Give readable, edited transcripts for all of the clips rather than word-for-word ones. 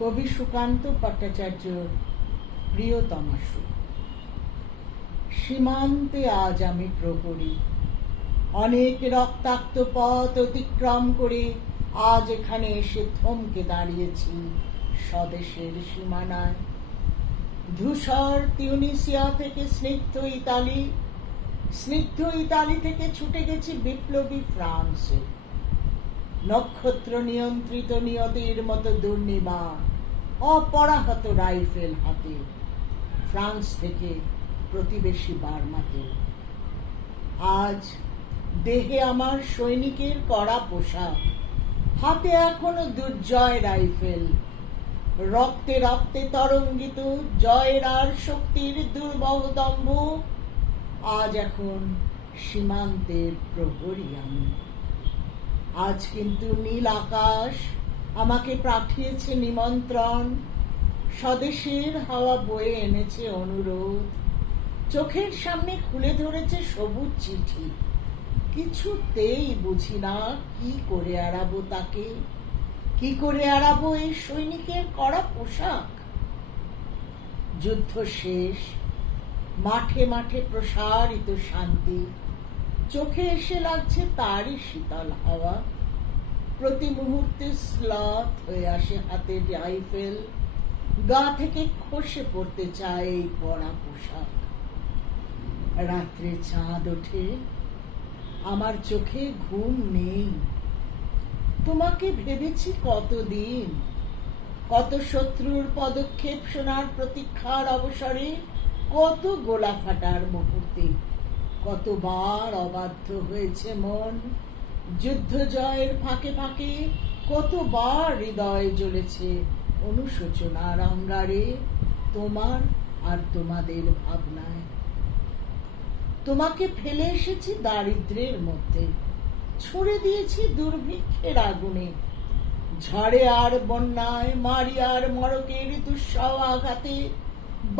কবি সুকান্ত ভট্টাচার্য প্রিয়তমা সুর। সীমান্তে আজ আমি প্রহরী, অনেক রক্তাক্ত পথ অতিক্রম করে আজ এখানে এসে থমকে দাঁড়িয়েছি স্বদেশের সীমানায়। ধূসর তিউনিসিয়া থেকে স্নিগ্ধ ইতালি থেকে ছুটে গেছি বিপ্লবী ফ্রান্সে। নক্ষত্র নিয়ন্ত্রিত নিয়তির মতো দুর্নিবার অপরাহত রাইফেল হাতে ফ্রান্স থেকে প্রতিবেশী বার্মাতে। আজ দেহে আমার সৈনিকের কড়া পোশাক, হাতে এখনো দুর্জয় রাইফেল। রক্তে রক্তে তরঙ্গিত জয়ের আর শক্তির দুর্বহ দম্ভ। আজ এখন সীমান্তের প্রহরী আমি। আজ কিন্তু নীল আকাশ আমাকে পাঠিয়েছে নিমন্ত্রণ, স্বদেশের হাওয়া বয়ে এনেছে অনুরোধ। চোখের সামনে খুলে ধরেছে সবুজ চিঠি, কিছুতেই বুঝি না কি করে এড়াবো তাকে, কি করে এড়াবো এই সৈনিকের কড়া পোশাক। যুদ্ধ শেষ, মাঠে মাঠে প্রসারিত শান্তি, চোখে এসে লাগছে তারই শীতল হাওয়া। প্রতি মুহূর্তে স্লথ হয়ে আসে হাতের রাইফেল, গা থেকে খসে পড়তে চায় এই কড়া পোশাক। রাত্রে চাঁদ ওঠে, আমার চোখে ঘুম নেই। তোমাকে ভেবেছি কতদিন, কত শত্রুর পদক্ষেপ শোনার প্রতীক্ষার অবসরে, কত গোলা ফাটার মুহূর্তে, কতবার অবাধ্য হয়েছে মন। যুদ্ধ জয়ের ফাঁকে ফাঁকে কতবার হৃদয় জ্বলেছে অনুশোচনার অঙ্গারে, তোমার আর তোমাদের ভাবনায়। তোমাকে ফেলে এসেছি দারিদ্র্যের মধ্যে, ছুঁড়ে দিয়েছি দুর্ভিক্ষের আগুনে। ঝড়ে আর বন্যায়, মারি আর মড়কের দুঃসহ আঘাতে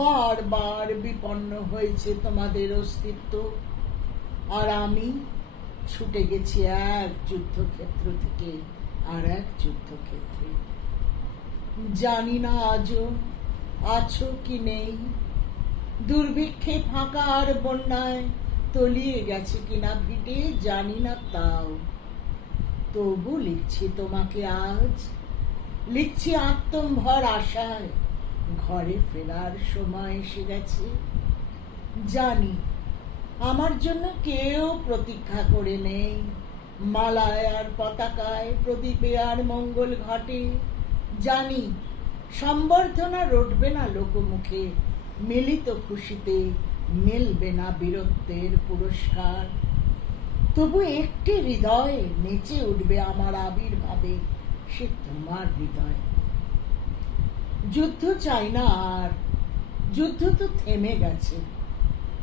বারবার বিপন্ন হয়েছে তোমাদের অস্তিত্ব। আর আমি ছুটে গেছি এক যুদ্ধক্ষেত্র থেকে আর এক যুদ্ধক্ষেত্রে। জানি না আজও আছো কি নেই, দুর্ভিক্ষে ফাঁকা আর বন্যায় তলিয়ে গেছে কিনা ভিটে জানি না তাও। তবু লিখছি তোমাকে আজ, লিখছি আত্মম্ভর আশায়, ঘরে ফেরার সময় এসে গেছে। জানি আমার জন্য কেউ প্রতীক্ষা করে নেই, মালায় আর পতাকায়, প্রদীপে আর মঙ্গল ঘটে। জানি সম্বর্ধনা রটবে না লোকমুখে, মিলিত খুশিতে মিলবে না বীরত্বের পুরস্কার। তবু একটি হৃদয়ে নেচে উঠবে আমার আবির্ভাবে, সে তোমার হৃদয়। যুদ্ধ চাই না আর, যুদ্ধ তো থেমে গেছে।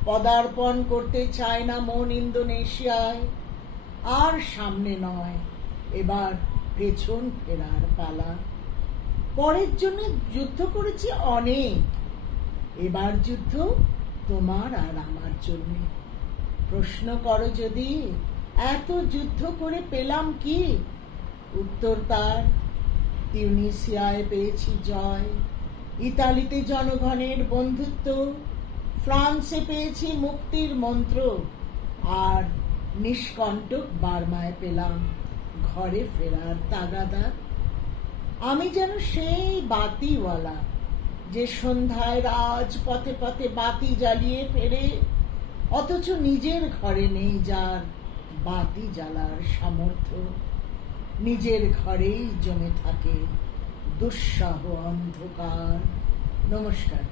পদার্পণ করতে চায় না মন ইন্দোনেশিয়ায়। আর সামনে নয়, এবার পেছন ফেরার পালা। পরের জন্য যুদ্ধ করেছি অনেক, এবার যুদ্ধ তোমার আর আমার জন্য। প্রশ্ন করো যদি এত যুদ্ধ করে পেলাম কি, উত্তর তার তিউনিসিয়ায় পেয়েছি জয়, ইতালিতে জনগণের বন্ধুত্ব, ফ্রান্সে পেয়েছি মুক্তির মন্ত্র, আর নিষ্কণ্টক বার্মায় পেলাম ঘরে ফেরার তাগাদা। আমি যেন সেই বাতিওয়ালা যে সন্ধ্যায় রাজ পথে পথে বাতি জ্বালিয়ে ফেরে, অথচ নিজের ঘরে নেই যার বাতি জ্বালার সামর্থ্য। নিজের ঘরেই জমে থাকে দুঃসহ অন্ধকার। নমস্কার।